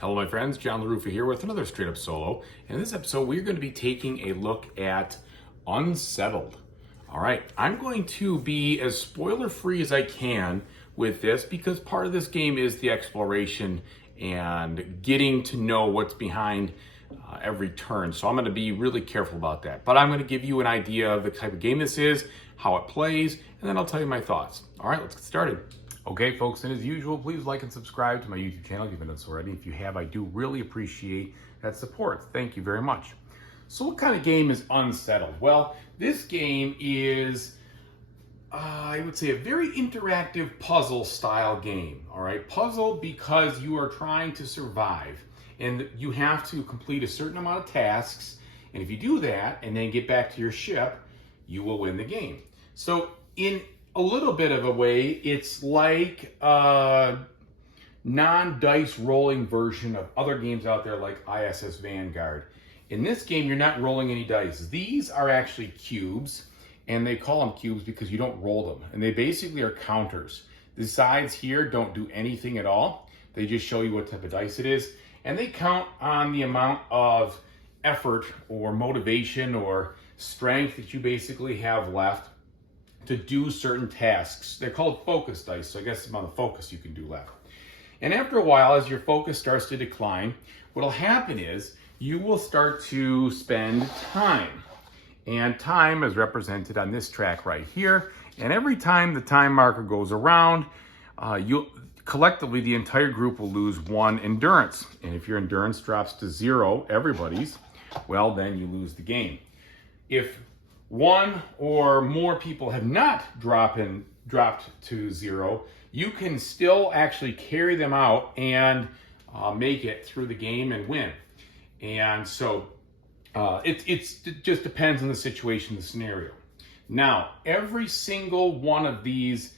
Hello my friends, John LaRuffa here with another straight up solo. In this episode, we're going to be taking a look at Unsettled. All right, I'm going to be as spoiler free as I can with this because part of this game is the exploration and getting to know what's behind every turn. So I'm going to be really careful about that. But I'm going to give you an idea of the type of game this is, how it plays, and then I'll tell you my thoughts. All right, let's get started. Okay, folks, and as usual, please like and subscribe to my YouTube channel if you haven't done so already. If you have, I do really appreciate that support. Thank you very much. So what kind of game is Unsettled? Well, this game is, I would say, a very interactive puzzle style game. All right, puzzle because you are trying to survive and you have to complete a certain amount of tasks. And if you do that and then get back to your ship, you will win the game. So in a little bit of a way, it's like a non-dice rolling version of other games out there like ISS Vanguard. In this game, you're not rolling any dice. These are actually cubes, and they call them cubes because you don't roll them. And they basically are counters. The sides here don't do anything at all. They just show you what type of dice it is. And they count on the amount of effort or motivation or strength that you basically have left to do certain tasks. They're called focus dice, so I guess the amount of focus you can do left. And after a while, as your focus starts to decline, what'll happen is you will start to spend time. And time is represented on this track right here. And every time the time marker goes around, collectively, the entire group will lose 1 endurance. And if your endurance drops to 0, everybody's, well, then you lose the game. If 1 or more people have not dropped to 0, you can still actually carry them out and make it through the game and win. And so it just depends on the situation, the scenario. Now, every single one of these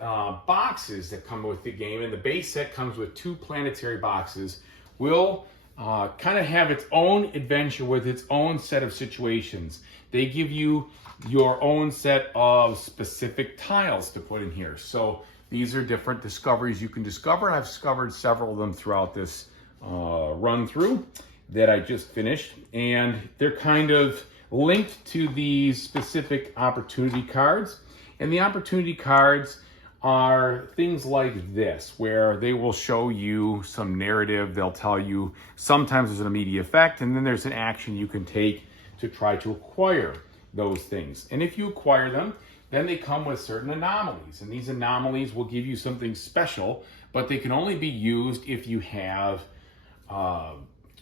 boxes that come with the game, and the base set comes with 2 planetary boxes, will kind of have its own adventure with its own set of situations. They give you your own set of specific tiles to put in here. So these are different discoveries you can discover. I've discovered several of them throughout this run through that I just finished. And they're kind of linked to these specific opportunity cards. And the opportunity cards are things like this, where they will show you some narrative. They'll tell you sometimes there's an immediate effect, and then there's an action you can take to try to acquire those things. And if you acquire them, then they come with certain anomalies. And these anomalies will give you something special, but they can only be used if you have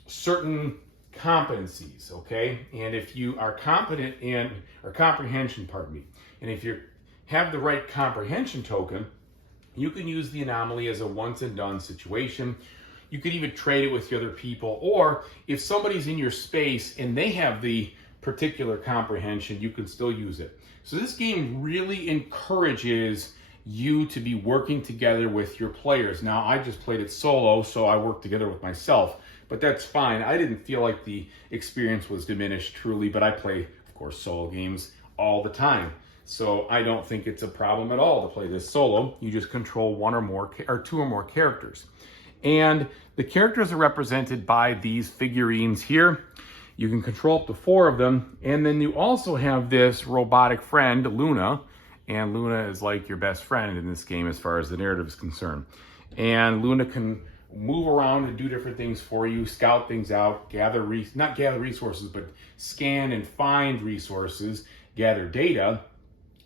certain competencies, okay? And if you are competent in, or comprehension, pardon me, and if you have the right comprehension token, you can use the anomaly as a once and done situation. You could even trade it with the other people, or if somebody's in your space and they have the particular comprehension, you can still use it. So this game really encourages you to be working together with your players. Now, I just played it solo, so I worked together with myself, but that's fine. I didn't feel like the experience was diminished truly, but I play, of course, solo games all the time. So I don't think it's a problem at all to play this solo. You just control 1 or more, or 2 or more characters. And the characters are represented by these figurines here. You can control up to 4 of them. And then you also have this robotic friend, Luna. And Luna is like your best friend in this game as far as the narrative is concerned. And Luna can move around and do different things for you, scout things out, not gather resources, but scan and find resources, gather data,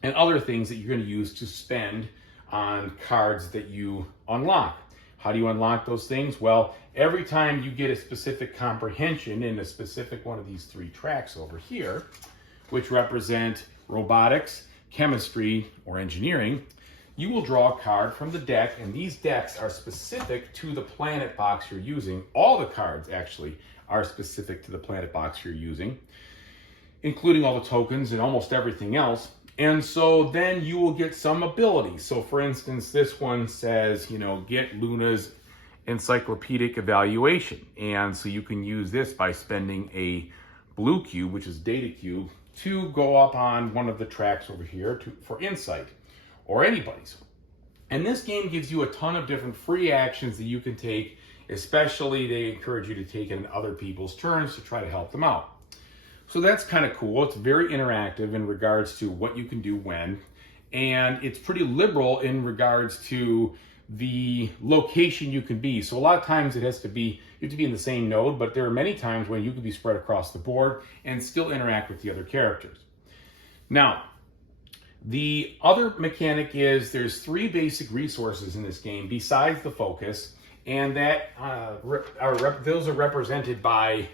and other things that you're going to use to spend on cards that you unlock. How do you unlock those things? Well, every time you get a specific comprehension in a specific one of these 3 tracks over here, which represent robotics, chemistry, or engineering, you will draw a card from the deck, and these decks are specific to the planet box you're using. All the cards, actually, are specific to the planet box you're using, including all the tokens and almost everything else. And so then you will get some abilities. So for instance, this one says, get Luna's encyclopedic evaluation. And so you can use this by spending a blue cube, which is data cube, to go up on one of the tracks over here for insight, or anybody's. And this game gives you a ton of different free actions that you can take especially they encourage you to take it in other people's turns to try to help them out. So that's kind of cool. It's very interactive in regards to what you can do when, and it's pretty liberal in regards to the location you can be. So a lot of times you have to be in the same node, but there are many times when you can be spread across the board and still interact with the other characters. Now, the other mechanic is there's 3 basic resources in this game besides the focus, and that those are represented by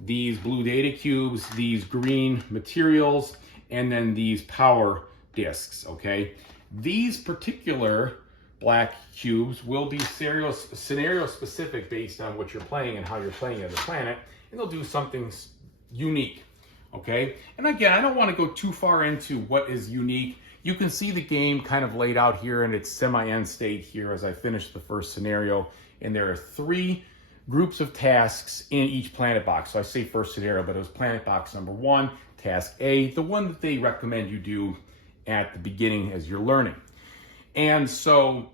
these blue data cubes, these green materials, and then these power discs, okay? These particular black cubes will be scenario specific based on what you're playing and how you're playing as a planet, and they'll do something unique, okay? And again, I don't want to go too far into what is unique. You can see the game kind of laid out here in its semi-end state here as I finish the first scenario, and there are 3 groups of tasks in each planet box. So I say first scenario, but it was planet box number 1, task A, the one that they recommend you do at the beginning as you're learning. And so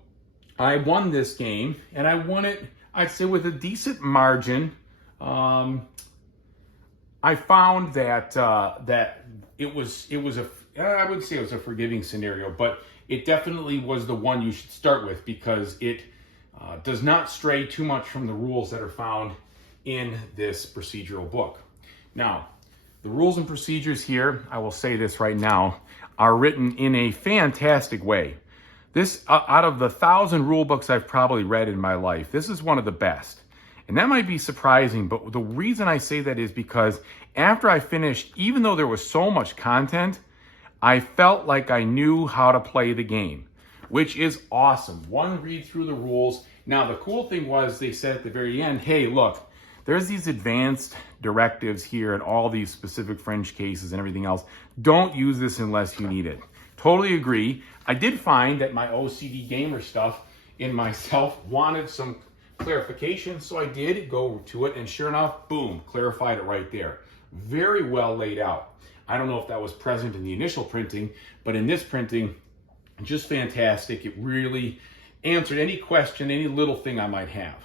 I won this game, and I won it, I'd say, with a decent margin. I found that that it was I wouldn't say it was a forgiving scenario, but it definitely was the one you should start with because it does not stray too much from the rules that are found in this procedural book. Now, the rules and procedures here, I will say this right now, are written in a fantastic way. This, out of the 1,000 rule books I've probably read in my life, this is one of the best. And that might be surprising, but the reason I say that is because after I finished, even though there was so much content, I felt like I knew how to play the game, which is awesome. One read through the rules. Now, the cool thing was they said at the very end, hey, look, there's these advanced directives here and all these specific fringe cases and everything else. Don't use this unless you need it. Totally agree. I did find that my OCD gamer stuff in myself wanted some clarification, so I did go to it, and sure enough, boom, clarified it right there. Very well laid out. I don't know if that was present in the initial printing, but in this printing, just fantastic. It really answered any question, any little thing I might have.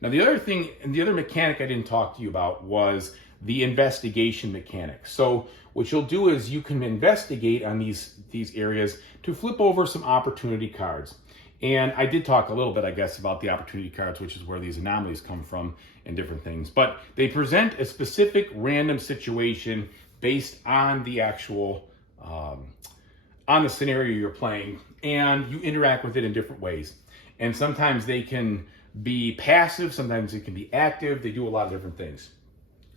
Now, the other thing, and the other mechanic I didn't talk to you about was the investigation mechanic. So what you'll do is you can investigate on these areas to flip over some opportunity cards. And I did talk a little bit, I guess, about the opportunity cards, which is where these anomalies come from and different things. But they present a specific random situation based on the actual, on the scenario you're playing, and you interact with it in different ways. And sometimes they can be passive, sometimes it can be active. They do a lot of different things.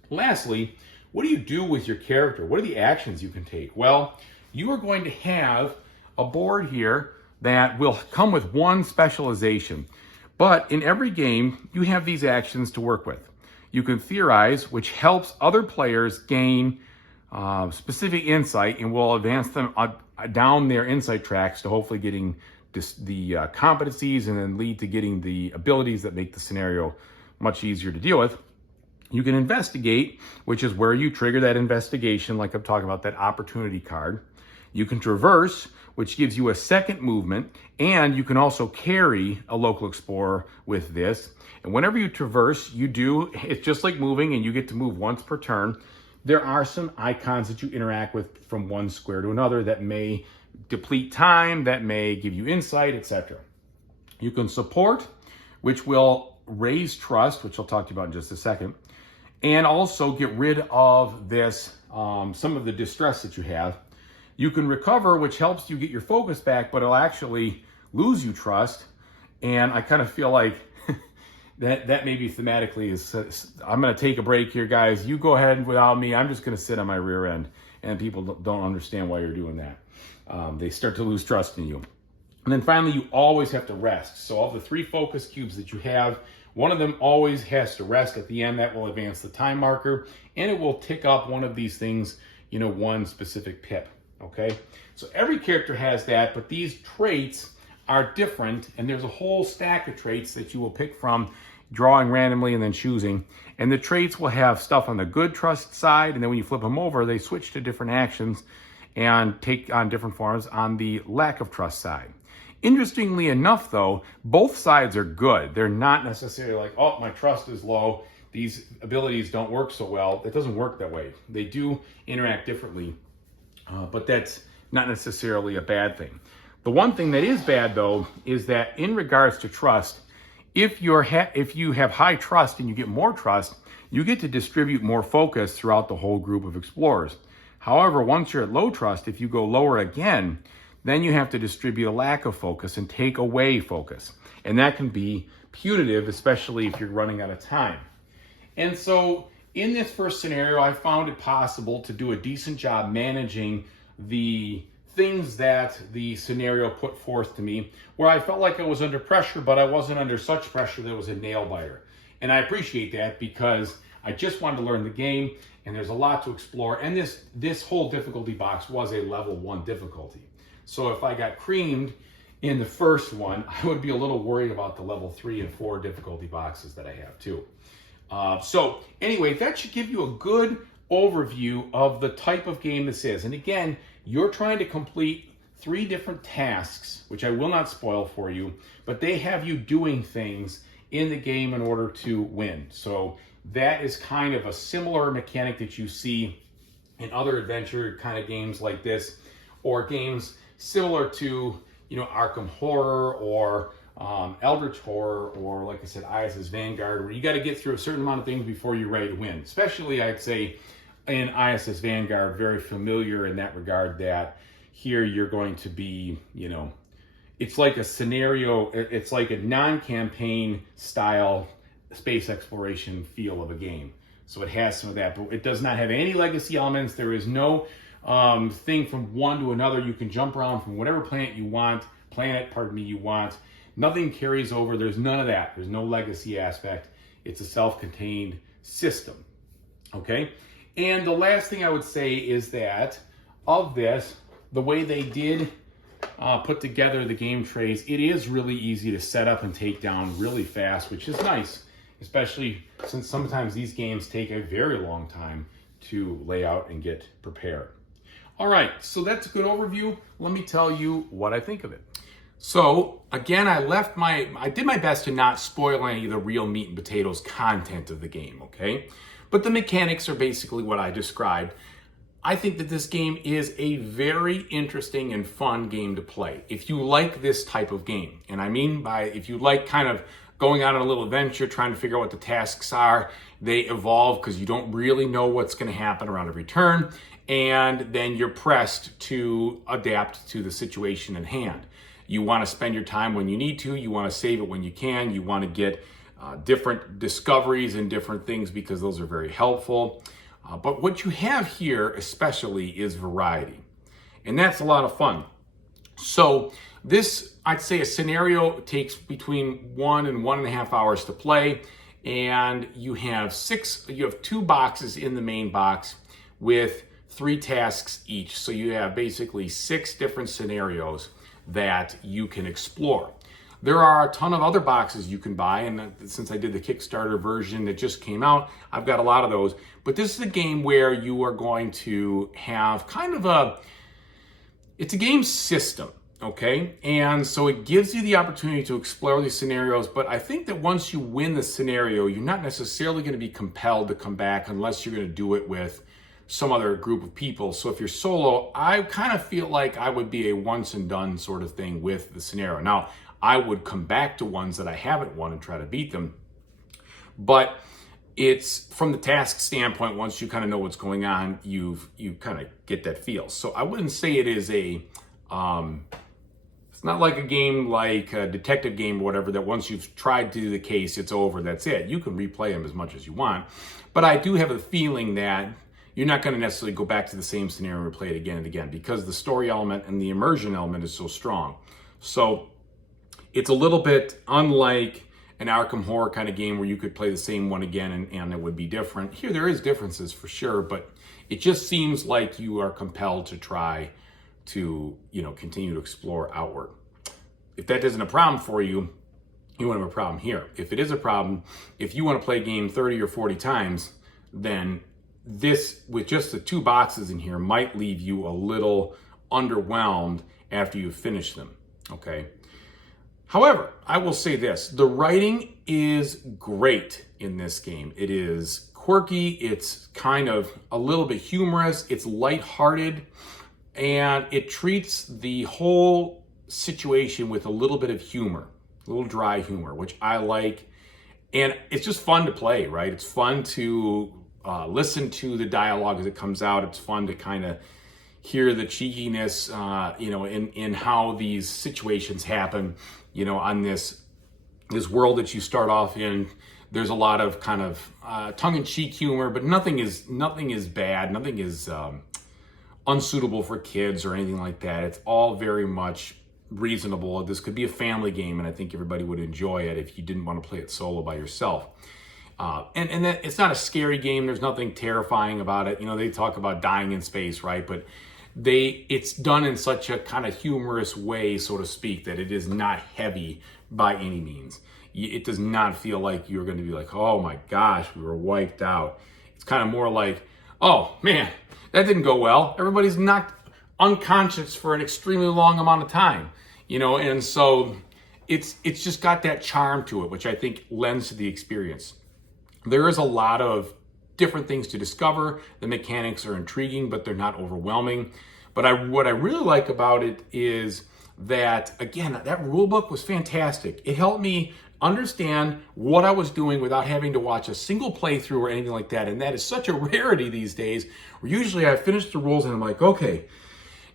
Lastly, what do you do with your character? What are the actions you can take? Well, you are going to have a board here that will come with one specialization. But in every game, you have these actions to work with. You can theorize, which helps other players gain specific insight and will advance them down their insight tracks to hopefully getting the competencies and then lead to getting the abilities that make the scenario much easier to deal with. You can investigate, which is where you trigger that investigation, like I'm talking about, that opportunity card. You can traverse, which gives you a second movement, and you can also carry a local explorer with this. And whenever you traverse, it's just like moving, and you get to move once per turn. There are some icons that you interact with from one square to another that may deplete time, that may give you insight, etc. You can support, which will raise trust, which I'll talk to you about in just a second, and also get rid of this, some of the distress that you have. You can recover, which helps you get your focus back, but it'll actually lose you trust. And I kind of feel like that maybe thematically is, I'm going to take a break here, guys. You go ahead without me. I'm just going to sit on my rear end. And people don't understand why you're doing that. They start to lose trust in you. And then finally, you always have to rest. So of the 3 focus cubes that you have, one of them always has to rest at the end. That will advance the time marker, and it will tick up one of these things, one specific pip. Okay, so every character has that, but these traits are different, and there's a whole stack of traits that you will pick from, drawing randomly and then choosing. And the traits will have stuff on the good trust side, and then when you flip them over, they switch to different actions and take on different forms on the lack of trust side. Interestingly enough, though, both sides are good. They're not necessarily like, oh, my trust is low, these abilities don't work so well. It doesn't work that way. They do interact differently, but that's not necessarily a bad thing. The one thing that is bad, though, is that in regards to trust, if you have high trust and you get more trust, you get to distribute more focus throughout the whole group of explorers. However, once you're at low trust, if you go lower again, then you have to distribute a lack of focus and take away focus. And that can be punitive, especially if you're running out of time. And so in this first scenario, I found it possible to do a decent job managing the things that the scenario put forth to me, where I felt like I was under pressure, but I wasn't under such pressure that it was a nail biter. And I appreciate that because I just wanted to learn the game, and there's a lot to explore. And this whole difficulty box was a level 1 difficulty. So if I got creamed in the first one, I would be a little worried about the level 3 and 4 difficulty boxes that I have too. So anyway, that should give you a good overview of the type of game this is. And again, you're trying to complete 3 different tasks, which I will not spoil for you, but they have you doing things in the game in order to win. So that is kind of a similar mechanic that you see in other adventure kind of games like this, or games similar to, Arkham Horror or Eldritch Horror, or like I said, ISS Vanguard, where you got to get through a certain amount of things before you're ready to win. Especially, I'd say, in ISS Vanguard, very familiar in that regard, that here you're going to be, it's like a scenario, it's like a non-campaign style space exploration feel of a game. So it has some of that, but it does not have any legacy elements. There is no thing from one to another. You can jump around from whatever planet you want, you want. Nothing carries over. There's none of that. There's no legacy aspect. It's a self-contained system. Okay? And the last thing I would say is that of this, the way they did put together the game trays, it is really easy to set up and take down really fast, which is nice, especially since sometimes these games take a very long time to lay out and get prepared. All right, so that's a good overview. Let me tell you what I think of it. So again, I did my best to not spoil any of the real meat and potatoes content of the game, okay? But the mechanics are basically what I described. I think that this game is a very interesting and fun game to play. If you like this type of game, and I mean by if you like kind of going out on a little adventure, trying to figure out what the tasks are, they evolve because you don't really know what's going to happen around every turn, and then you're pressed to adapt to the situation at hand. You want to spend your time when you need to, you want to save it when you can, you want to get different discoveries and different things because those are very helpful. But what you have here especially is variety, and that's a lot of fun. So this, I'd say a scenario takes between 1 and 1.5 hours to play, and you have 2 boxes in the main box with 3 tasks each. So you have basically 6 different scenarios that you can explore. There are a ton of other boxes you can buy, and since I did the Kickstarter version that just came out, I've got a lot of those. But this is a game where you are going to have kind of it's a game system, okay? And so it gives you the opportunity to explore these scenarios, but I think that once you win the scenario, you're not necessarily going to be compelled to come back unless you're going to do it with some other group of people. So if you're solo, I kind of feel like I would be a once and done sort of thing with the scenario. Now, I would come back to ones that I haven't won and try to beat them. But it's from the task standpoint, once you kind of know what's going on, you kind of get that feel. So I wouldn't say it is it's not like a game like a detective game or whatever, that once you've tried to do the case, it's over, that's it. You can replay them as much as you want. But I do have a feeling that you're not going to necessarily go back to the same scenario and replay it again and again, because the story element and the immersion element is so strong. So it's a little bit unlike an Arkham Horror kind of game where you could play the same one again and it would be different. Here there is differences for sure, but it just seems like you are compelled to try to, continue to explore outward. If that isn't a problem for you, you won't have a problem here. If it is a problem, if you want to play a game 30 or 40 times, then this, with just the 2 boxes in here, might leave you a little underwhelmed after you finish them, okay? However, I will say this, the writing is great in this game. It is quirky, it's kind of a little bit humorous, it's lighthearted, and it treats the whole situation with a little bit of humor, a little dry humor, which I like. And it's just fun to play, right? It's fun to listen to the dialogue as it comes out. It's fun to kind of hear the cheekiness, in how these situations happen, on this world that you start off in. There's a lot of kind of tongue-in-cheek humor, but nothing is bad. Nothing is unsuitable for kids or anything like that. It's all very much reasonable. This could be a family game, and I think everybody would enjoy it if you didn't want to play it solo by yourself. And that it's not a scary game. There's nothing terrifying about it. They talk about dying in space, right? But it's done in such a kind of humorous way, so to speak, that it is not heavy by any means. It does not feel like you're going to be like, oh my gosh, we were wiped out. It's kind of more like, oh man, that didn't go well. Everybody's knocked unconscious for an extremely long amount of time, and so it's just got that charm to it, which I think lends to the experience. There is a lot of different things to discover. The mechanics are intriguing, but they're not overwhelming. But what I really like about it is that, again, that rule book was fantastic. It helped me understand what I was doing without having to watch a single playthrough or anything like that. And that is such a rarity these days, where usually I finish the rules and I'm like, okay,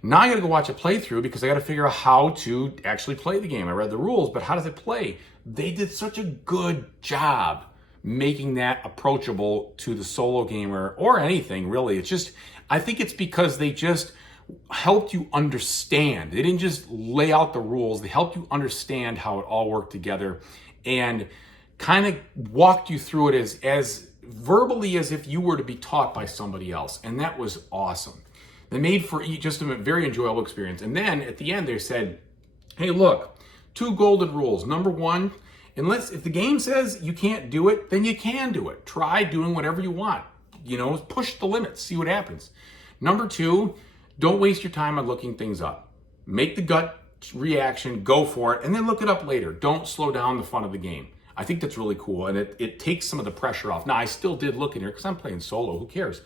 now I gotta go watch a playthrough because I gotta figure out how to actually play the game. I read the rules, but how does it play? They did such a good job making that approachable to the solo gamer or anything really. It's just, I think it's because they just helped you understand. They didn't just lay out the rules, they helped you understand how it all worked together and kind of walked you through it as verbally as if you were to be taught by somebody else. And that was awesome. They made for just a very enjoyable experience. And then at the end they said, hey, look, 2 golden rules. Number 1, if the game says you can't do it, then you can do it. Try doing whatever you want. Push the limits, see what happens. Number 2, don't waste your time on looking things up. Make the gut reaction, go for it, and then look it up later. Don't slow down the fun of the game. I think that's really cool, and it takes some of the pressure off. Now, I still did look in here because I'm playing solo. Who cares?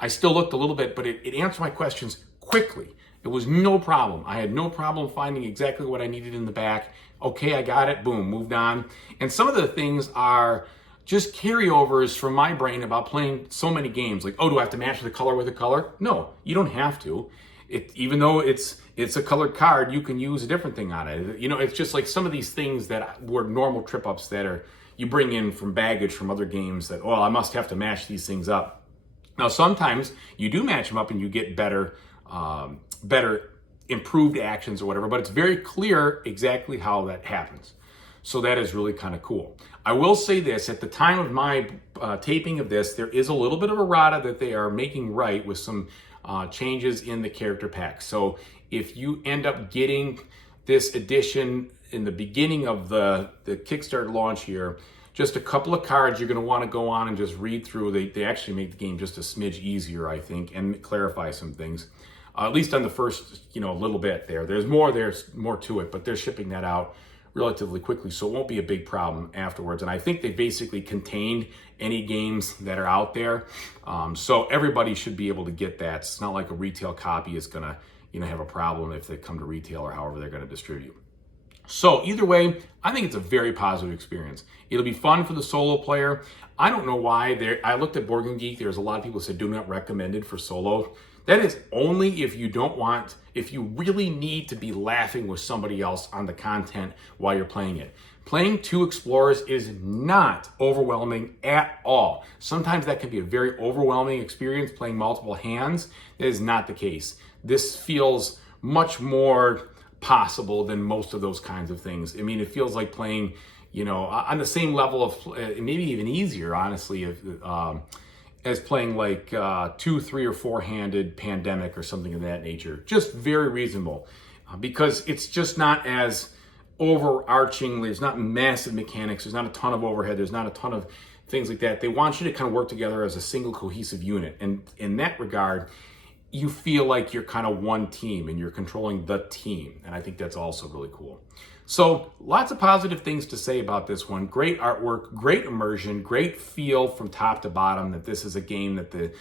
I still looked a little bit, but it answered my questions quickly. It was no problem. I had no problem finding exactly what I needed in the back. Okay, I got it. Boom, moved on. And some of the things are just carryovers from my brain about playing so many games. Like, oh, do I have to match the color with the color? No, you don't have to. Even though it's a colored card, you can use a different thing on it. It's just like some of these things that were normal trip-ups that you bring in from baggage from other games that, I must have to match these things up. Now, sometimes you do match them up and you get better improved actions or whatever, but it's very clear exactly how that happens. So that is really kind of cool. I will say this, at the time of my taping of this, there is a little bit of errata that they are making right with some changes in the character pack. So if you end up getting this edition in the beginning of the Kickstarter launch here, just a couple of cards you're going to want to go on and just read through. They actually make the game just a smidge easier, I think, and clarify some things. At least on the first, little bit there. There's more to it, but they're shipping that out relatively quickly, so it won't be a big problem afterwards. And I think they basically contained any games that are out there. So everybody should be able to get that. It's not like a retail copy is going to, have a problem if they come to retail or however they're going to distribute. So either way, I think it's a very positive experience. It'll be fun for the solo player. I don't know why. I looked at Board Game Geek. There's a lot of people who said do not recommend it for solo. That is only if you really need to be laughing with somebody else on the content while you're playing it. Playing 2 explorers is not overwhelming at all. Sometimes that can be a very overwhelming experience playing multiple hands. That is not the case. This feels much more possible than most of those kinds of things. I mean, it feels like playing, on the same level of, maybe even easier, honestly, as playing like 2, 3, or 4-handed Pandemic or something of that nature. Just very reasonable because it's just not as overarching. There's not massive mechanics. There's not a ton of overhead. There's not a ton of things like that. They want you to kind of work together as a single cohesive unit. And in that regard, you feel like you're kind of one team and you're controlling the team. And I think that's also really cool. So lots of positive things to say about this one. Great artwork, great immersion, great feel from top to bottom, that this is a game that the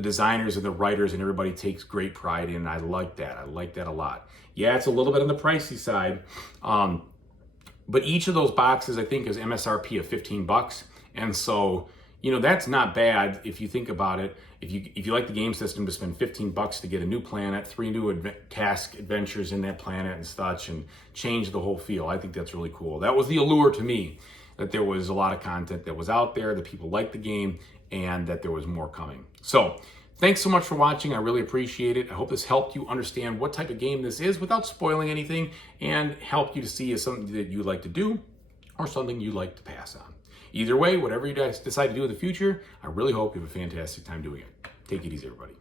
designers and the writers and everybody takes great pride in. I like that. I like that a lot. Yeah, it's a little bit on the pricey side. But each of those boxes, I think, is MSRP of 15 bucks. And so, you know, that's not bad if you think about it. If you like the game system, to spend 15 bucks to get a new planet, 3 new task adventures in that planet and such, and change the whole feel, I think that's really cool. That was the allure to me, that there was a lot of content that was out there, that people liked the game, and that there was more coming. So thanks so much for watching. I really appreciate it. I hope this helped you understand what type of game this is without spoiling anything, and helped you to see as something that you'd like to do or something you'd like to pass on. Either way, whatever you guys decide to do in the future, I really hope you have a fantastic time doing it. Take it easy, everybody.